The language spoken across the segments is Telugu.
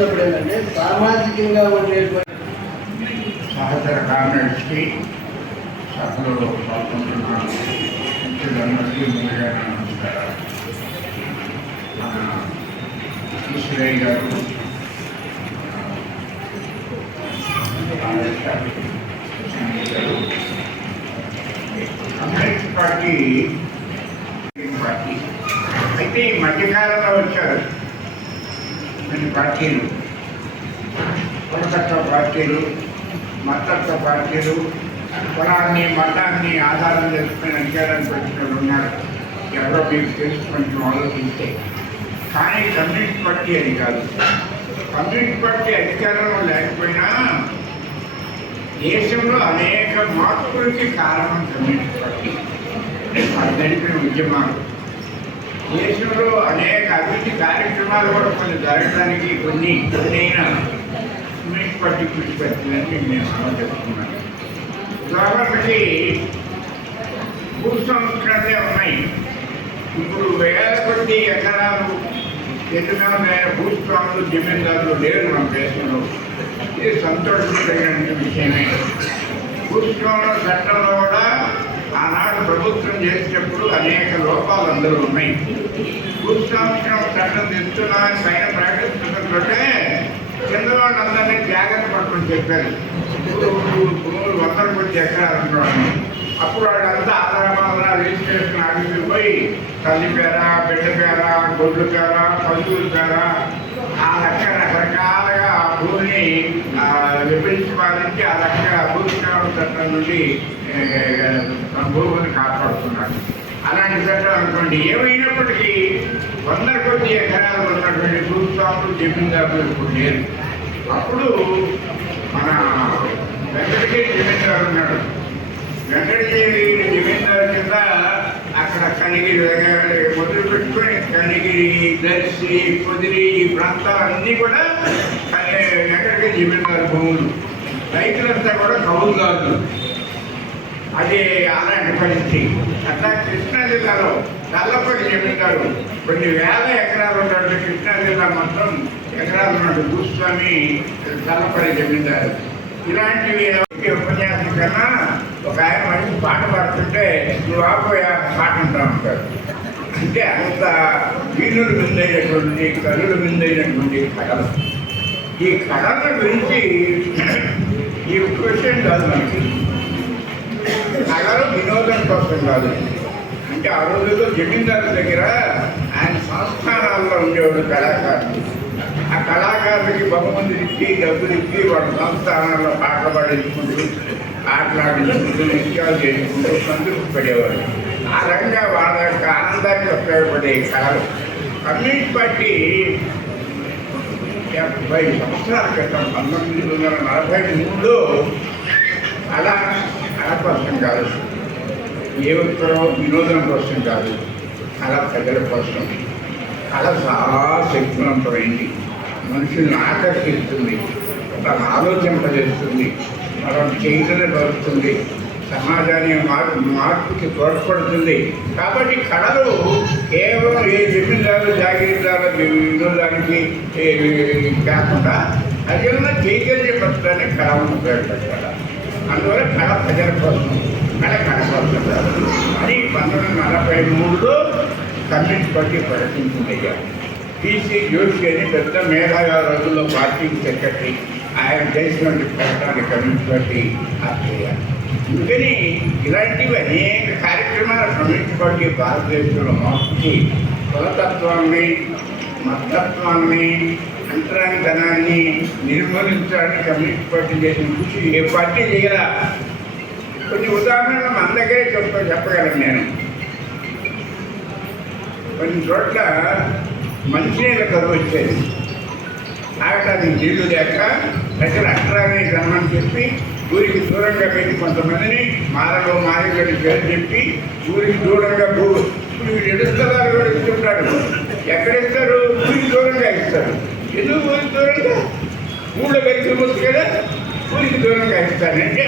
వచ్చినప్పుడు ఏంటంటే సామాజికంగా ఉండేటువంటి సహచర కామ్రేడ్స్కి సభలో పాల్గొంటున్నాను. అందరికీ ముందుగా నమస్కారాలు. మన ఈశ్వరయ్య గారు కమ్యూనిస్ట్ పార్టీ అయితే ఈ మధ్యకాలంలో వచ్చారు కొన్ని పార్టీలు, కులతత్వ పార్టీలు, మతత్వ పార్టీలు, కులాన్ని మతాన్ని ఆధారం చేసుకుని అధికారానికి వచ్చిన ఉన్నారు. ఎవరో మీకు తెలుసు కొంచెం ఆలోచిస్తే. కానీ కమ్యూనిస్ట్ పార్టీ అది కాదు. కమ్యూనిస్ట్ పార్టీ అధికారంలో లేకపోయినా దేశంలో అనేక మార్పులకి కారణం కమ్యూనిస్ట్ పార్టీ. అది నడిపిన ఉద్యమాలు, దేశంలో అనేక అభివృద్ధి కార్యక్రమాలు కూడా కొన్ని జరగడానికి కొన్ని కమ్యూనిస్ట్ పార్టీ కృషి పెట్టిందని నేను ఆలోచిస్తున్నాను. ఉదాహరణకి భూ సంస్కరణలే ఉన్నాయి. ఇప్పుడు వేల కొద్ది ఎకరాలు ఎదురైన భూస్వాములు జమీందారులు లేరు మన దేశంలో. ఇది సంతోషకరమైన విషయమే. భూస్వాముల చట్టంలో కూడా ఆనాడు ప్రభుత్వం చేసేటప్పుడు అనేక లోపాలు అందరూ ఉన్నాయి. భూస్వామ్యం చట్టం తెస్తున్నామని పైన ప్రకటిస్తుంటే కింద వాళ్ళందరినీ జాగ్రత్త పట్టుకుని చెప్పారు. భూములు 100 కొద్ది ఎకరాలు అంటున్నాడు. అప్పుడు వాళ్ళంతా ఆధారమాన రిజిస్ట్రేషన్ ఆఫీసులు పోయి తల్లి పేర, బిడ్డ పేర, గొడ్ల పేర, పశువుల పేర ఆ లెక్క రకరకాలుగా భూమిని విభజించి పాలించి ఆ లెక్క భూస్వామ్య చట్టం నుండి భూమిని కాపాడుతున్నారు. అలాంటి చట్టం అనుకోండి. ఏమైనప్పటికీ 100 కొద్ది ఎకరాలు ఉన్నటువంటి భూస్వాములు జమీందారులు ఇప్పుడు లేరు. అప్పుడు మన వెంకటగిరి జమీందారు ఉన్నాడు. వెంకటగిరి జమీందారు కింద అక్కడ కనిగిరి మొదలు పెట్టుకొని కనిగిరి, దర్శి, పొదిరి ఈ ప్రాంతాలన్నీ కూడా వెంకటగిరి జమీందారు భూములు. రైతులంతా కూడా కౌలుదారులు. అది అలాంటి పరిస్థితి. అట్లా కృష్ణా జిల్లాలో నల్లపల్లి జమీందారు కొన్ని వేల ఎకరాలు ఉన్నట్టు కృష్ణా జిల్లా మొత్తం ఎకరాలు ఉన్నట్టు భూస్వామి నల్లపల్లి జమీందారు. ఇలాంటివి ఉపన్యాసం కన్నా ఒక ఆయన మంచి పాట పాడుతుంటే నువ్వు ఆపోయా పాట అంటూ ఉంటారు. అంటే అంత వీణులు విందైనటువంటి కళలు విందైనటువంటి కళలు. ఈ కళల గురించి ఈ క్వశ్చన్ కాదు మనకి. కళలు వినోదం కోసం కాదు. అంటే ఆ రోజుల్లో జమీందారు దగ్గర ఆయన సంస్థానాల్లో ఉండేవాడు కళాకారులు. ఆ కళాకారులకి బహుమంది ఇచ్చి డబ్బులు ఇచ్చి వాళ్ళ సంస్థానాల్లో పాటలు పాడించుకుంటూ ఆటలాడించుకుంటూ నిత్యాలు చేసుకుంటూ సంతృప్తి పడేవాడు. ఆ రకంగా వాళ్ళ యొక్క ఆనందానికి ఉపయోగపడే కళలు. కమ్యూనిస్ట్ పార్టీ 70 సంవత్సరాల క్రితం 1943లో అలా కళ కోసం కాదు, ఏ ఒక్కరో వినోదం కోసం కాదు, కళ ప్రజల కోసం. కళ చాలా శక్తివంతమైంది. మనుషుల్ని ఆకర్షిస్తుంది, తన ఆలోచింపజేస్తుంది, మనం చైతన్యపరుస్తుంది, సమాజాన్ని మార్పుకి తోడ్పడుతుంది. కాబట్టి కళలు కేవలం ఏ జమీందారు జాగీర్దారు వినోదానికి కాకుండా ప్రజలను చైతన్యపరచడానికి కళను ఉపయోగపడతారు. అందువల్ల కళ ప్రజల కోసం, కళ కోసం కాదు అని 1943లో కమ్యూనిస్ట్ పార్టీ ప్రకటించిందయ్యా. పిసి జోషి అని పెద్ద మేధావి రోజుల్లో పార్టీకి సెక్రటరీ. ఆయన చేసినటువంటి ప్రకటన కమ్యూనిస్ట్ పార్టీ ఆశ్చర్య. అందుకని ఇలాంటివి అనేక కార్యక్రమాలు కమ్యూనిస్ట్ పార్టీ భారతదేశంలో మార్చి కులతత్వాన్ని, మతత్వాన్ని, అంతరాంగతనాన్ని నిర్మూలించడానికి కమ్యూనిస్ట్ పార్టీ చేసిన కృషి ఏ పార్టీ చేయరా. కొన్ని ఉదాహరణలు మన దగ్గరే చెప్పగలను నేను. కొన్ని చోట్ల మంచినీళ్ళ కరువు వచ్చేది. తాగటానికి నీళ్లు లేక దగ్గర అక్షరాన్ని రమ్మని చెప్పి ఊరికి దూరంగా పెట్టి కొంతమందిని మారగడ్డి పేరు చెప్పి ఊరికి దూరంగా ఇప్పుడు ఎడుస్తారు కూడా ఇస్తుంటారు. ఎక్కడిస్తారు? ఊరికి దూరంగా ఇస్తారు. ఎందుకు ఊరికి దూరంగా? ఊళ్ళో వ్యక్తి వస్తుంది కదా, ఊరికి దూరంగా ఇస్తారు. అంటే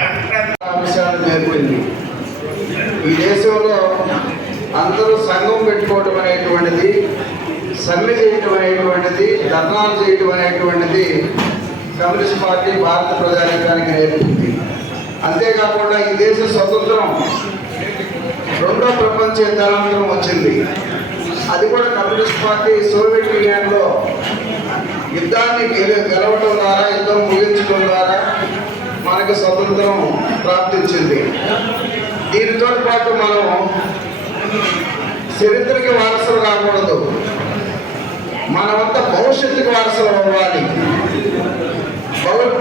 అంశాలు నేర్పింది. ఈ దేశంలో అందరూ సంఘం పెట్టుకోవడం అనేటువంటిది సమ్మె చేయటం అనేటువంటిది, ధర్నాలు చేయటం అనేటువంటిది కమ్యూనిస్ట్ పార్టీ భారత ప్రజానీకానికి నేర్పింది. అంతేకాకుండా ఈ దేశ స్వతంత్రం రెండో ప్రపంచ యుద్ధానంతరం వచ్చింది. అది కూడా కమ్యూనిస్ట్ పార్టీ సోవియట్ యూనియన్లో యుద్ధాన్ని గెలవడం ద్వారా, యుద్ధం ముగించడం ద్వారా మనకు స్వతంత్రం ప్రాప్తించింది. దీనితో పాటు మనం చరిత్రకి వారసులు కాకూడదు, మనమంతా భవిష్యత్తుకి వారసులు అవ్వాలి.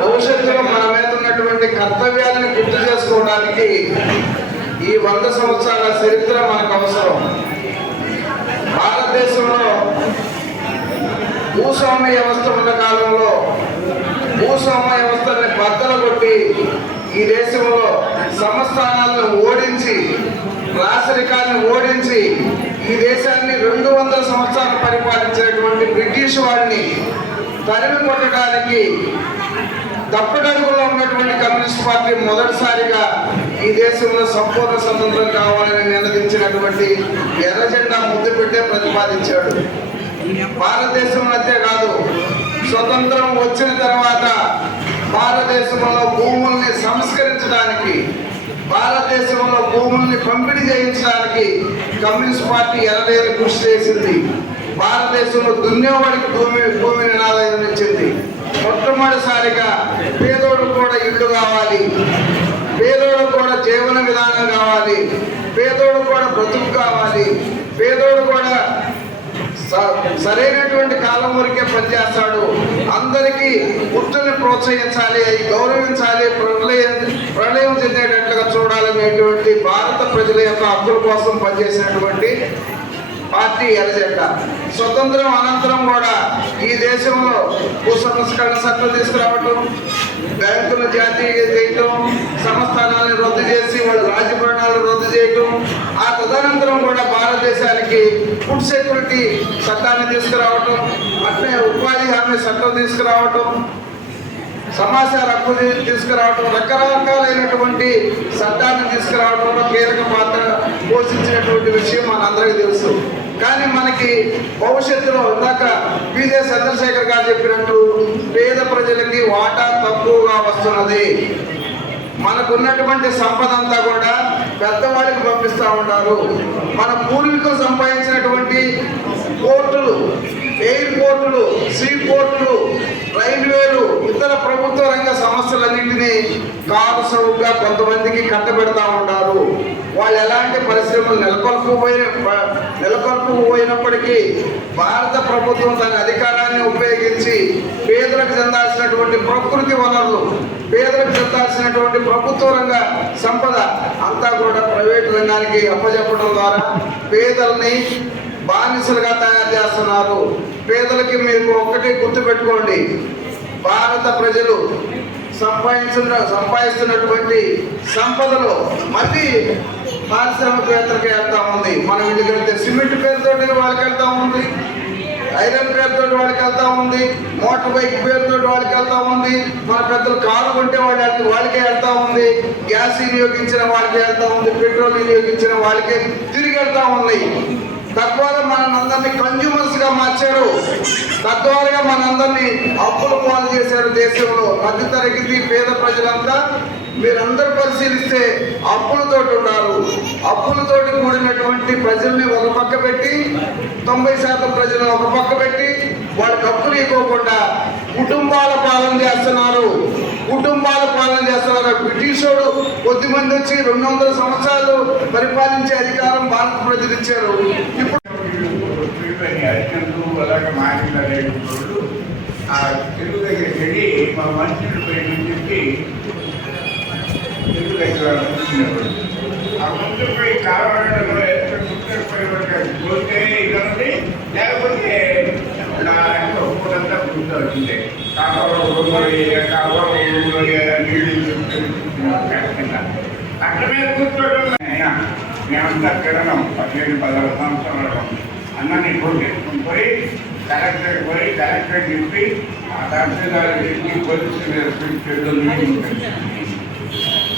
భవిష్యత్తులో మన మీద ఉన్నటువంటి కర్తవ్యాలను గుర్తు చేసుకోవడానికి ఈ 100 సంవత్సరాల చరిత్ర మనకు అవసరం. భారతదేశంలో భూస్వామ్య వ్యవస్థ ఉన్న కాలంలో భూస్వామ్య వ్యవస్థని బద్దలు కొట్టి ఈ దేశంలో సంస్థానాలను ఓడించి, రాచరికాన్ని ఓడించి ఈ దేశాన్ని 200 సంవత్సరాలు పరిపాలించినటువంటి బ్రిటిష్ వాడిని తరిమి కొట్టడానికి తప్పటడుగులో ఉన్నటువంటి కమ్యూనిస్ట్ పార్టీ మొదటిసారిగా ఈ దేశంలో సంపూర్ణ స్వతంత్రం కావాలని నినదించినటువంటి ఎర్ర జెండా ముద్దు పెట్టే ప్రతిపాదించాడు. భారతదేశంలో అంతే కాదు, స్వతంత్రం వచ్చిన తర్వాత భారతదేశంలో భూముల్ని సంస్కరించడానికి, భారతదేశంలో భూముల్ని పంపిణీ చేయించడానికి కమ్యూనిస్ట్ పార్టీ ఎనలేని కృషి చేసింది. భారతదేశంలో దున్నేవాడికి భూమి నినాదం ఇచ్చింది. మొట్టమొదటిసారిగా పేదోడు కూడా ఇల్లు కావాలి, పేదోడు కూడా జీవన విధానం కావాలి, పేదోడు కూడా బ్రతుకు కావాలి, పేదోడు కూడా సరైనటువంటి కాలం వరకే పనిచేస్తాడు, అందరికీ వృత్తుల్ని ప్రోత్సహించాలి, గౌరవించాలి, ప్రళయం చెందేటట్లుగా చూడాలనేటువంటి భారత ప్రజల యొక్క హక్కుల కోసం పనిచేసినటువంటి పార్టీ ఎర్రజెండా. స్వతంత్రం అనంతరం కూడా ఈ దేశంలో భూ సంస్కరణ చట్టం తీసుకురావటం, బ్యాంకులు జాతీయ చేయటం, సంస్థానాలను రద్దు చేసి వాళ్ళ రాజభరణాలు రద్దు చేయటం, ఆ తదనంతరం కూడా భారతదేశానికి ఫుడ్ సెక్యూరిటీ చట్టాన్ని తీసుకురావటం, అట్లే ఉపాధి హామీ చట్టం తీసుకురావటం, సమాచార హక్కు తీసుకురావటం, రకరకాలైనటువంటి చట్టాన్ని తీసుకురావడంలో కీలక పాత్ర పోషించినటువంటి విషయం మనందరికీ తెలుసు. కానీ మనకి భవిష్యత్తులో ఇందాక పి.జె. చంద్రశేఖర్ గారు చెప్పినట్టు పేద ప్రజలకి వాటా తక్కువగా వస్తున్నది. మనకున్నటువంటి సంపద అంతా కూడా పెద్దవాళ్ళకి పంపిస్తూ ఉంటారు. మన పూర్వీకులు సంపాదించినటువంటి పోర్టులు, ఎయిర్పోర్టులు, సీ పోర్టులు, రైల్వేలు, ఇతర ప్రభుత్వ రంగ సంస్థలన్నింటినీ కారు సౌగా కొంతమందికి కట్టబెడతా ఉంటారు. వాళ్ళు ఎలాంటి పరిశ్రమలు నెలకొల్పకపోయినప్పటికీ భారత ప్రభుత్వం తన అధికారాన్ని ఉపయోగించి పేదలకు చెందాల్సినటువంటి ప్రకృతి వనరులు, పేదలకు చెందాల్సినటువంటి ప్రభుత్వ రంగ సంపద అంతా కూడా ప్రైవేటు రంగానికి అప్పచెప్పడం ద్వారా పేదల్ని బానిసలుగా తయారు చేస్తున్నారు. పేదలకి మీకు ఒక్కటి గుర్తుపెట్టుకోండి, భారత ప్రజలు సంపాదిస్తున్నటువంటి సంపదలో మళ్ళీ పారిశ్రామికవేత్తలకి వెళ్తా ఉంది. మనం ఇంటికి వెళ్తే సిమెంట్ పేరుతోటి వాళ్ళకి వెళ్తా ఉంది, ఐరన్ పేరుతో వాళ్ళకి వెళ్తా ఉంది, మోటార్ బైక్ పేరుతో వాళ్ళకి వెళ్తా ఉంది, మన పెద్దలు కారు కొంటే వాళ్ళకే వెళ్తా ఉంది, గ్యాస్ వినియోగించిన వాళ్ళకే వెళ్తా ఉంది, పెట్రోల్ వినియోగించిన వాళ్ళకే తిరిగి వెళ్తా ఉంది. తద్వారా మనందరినీ కన్జ్యూమర్స్ గా మార్చారు, తద్వారా మనందరినీ అప్పులు పాలు చేశారు. దేశంలో మధ్యతరగతి పేద ప్రజలంతా మీరందరూ పరిశీలిస్తే అప్పులతోటి ఉన్నారు. అప్పులతోటి కూడినటువంటి ప్రజల్ని ఒక పక్క పెట్టి 90% ప్రజలను ఒక పక్క పెట్టి వాళ్ళకి అప్పులు ఇవ్వకుండా కుటుంబాల పాలన చేస్తున్నారు. బ్రిటిషోడు కొద్దిమంది వచ్చి 200 సంవత్సరాలు పరిపాలించే అధికారం భారత ప్రజలు ఇచ్చారు. ఇప్పుడు అలాగే మాట్లాడేటప్పుడు ఆ తెలుగు దగ్గరికి వెళ్ళి మా మంత్రులు పోయిందని చెప్పి తెలుగు దగ్గర ఆ ముందుపై కావాలంటే పోతే ఇదండి, లేకపోతే ఒక్కొక్కదంతా గుర్తు వచ్చింది. అక్కడ మీద కూర్చోవడం మేమంతా తిరగడం 15-16 సంవత్సరాలు అన్నీ ఇప్పుడు తీసుకుని పోయి కలెక్టర్ చెప్పి ఆ తహసీల్దార్ చెప్పి పోలీసులు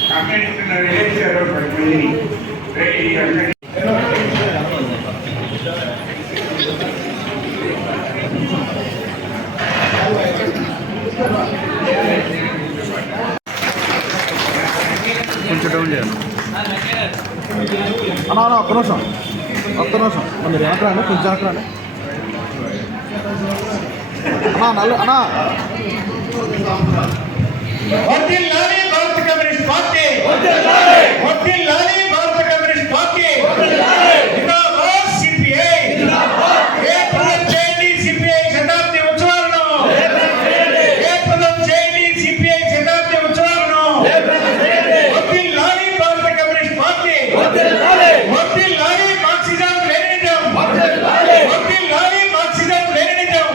కమ్యూనిటీ వేసారు 10 మందిని. కొంచెం డౌన్ చేయండి అన్నా ఒక్క నిమిషం మీరు వెనకరాండి కొంచెం వెనకరాండి అన్నా వర్ధిల్లాలి భారత కమ్యూనిస్ట్ పార్టీ, వర్ధిల్లాలి భారత కమ్యూనిస్ట్ పార్టీ, జిందాబాద్ సిపిఐ, ఏప్రిల్ చేయండి సిపిఐ శతాబ్ది ఉత్సవాలను, ఏప్రిల్ చేయండి సిపిఐ శతాబ్ది ఉత్సవాలను, వర్ధిల్లాలి భారత కమ్యూనిస్ట్ పార్టీ, వర్ధిల్లాలి మార్క్సిజం లెనినిజం, వర్ధిల్లాలి మార్క్సిజం లెనినిజం.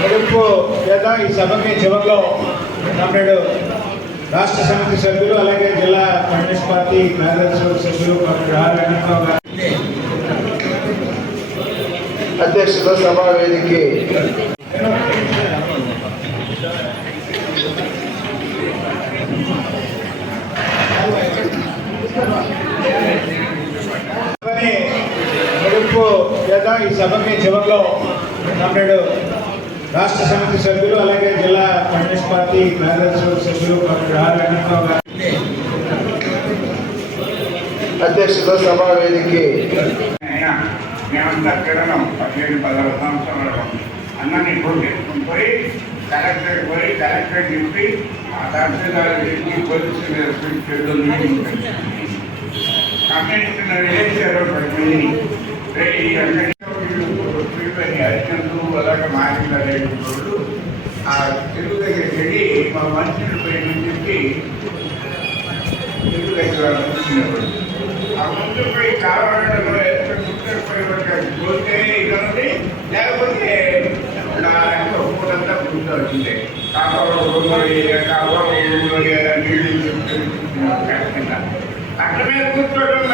ముగింపు చేద్దాం. ఈ సభకి చివరిలో నాడు రాష్ట్ర సమితి సభ్యులు అలాగే జిల్లా కమ్యూనిస్ట్ పార్టీ కార్యదర్శి సభ్యులు వెంకట్రావు గారు అధ్యక్షులు సభా వేదికకి ముగింపు చేద్దాం. ఈ సభకి చివరిలో నాడు రాష్ట్ర సమితి సభ్యులు అలాగే జిల్లా కమ్యూనిస్ట్ పార్టీ కార్యదర్శి సభ్యులు వెంకట్రావు గారు అధ్యక్షులు సభా వేదికకి మేమంతా తిరగడం 15-16 సంవత్సరాలు అన్నీ పోయి కలెక్టరేట్ చెప్పి ఆ తహసీల్దార్ చెప్పి పోలీసులు కమ్యూనిస్ట్ విలేజ్లో 10 మందిని అర్జునులు అలాగే మాట్లాడేటప్పుడు ఆ తెలుగు దగ్గరికి వెళ్ళి మా మనుషులు పైన చెప్పి తెలుగు దగ్గర వచ్చినప్పుడు ఆ ముందు పోయి కావాలంటే పోతే ఇదండి లేకపోతే పూటంతా పూర్తి వచ్చింది కావాలి నీళ్ళు అక్కడ మీద కూర్చోవడం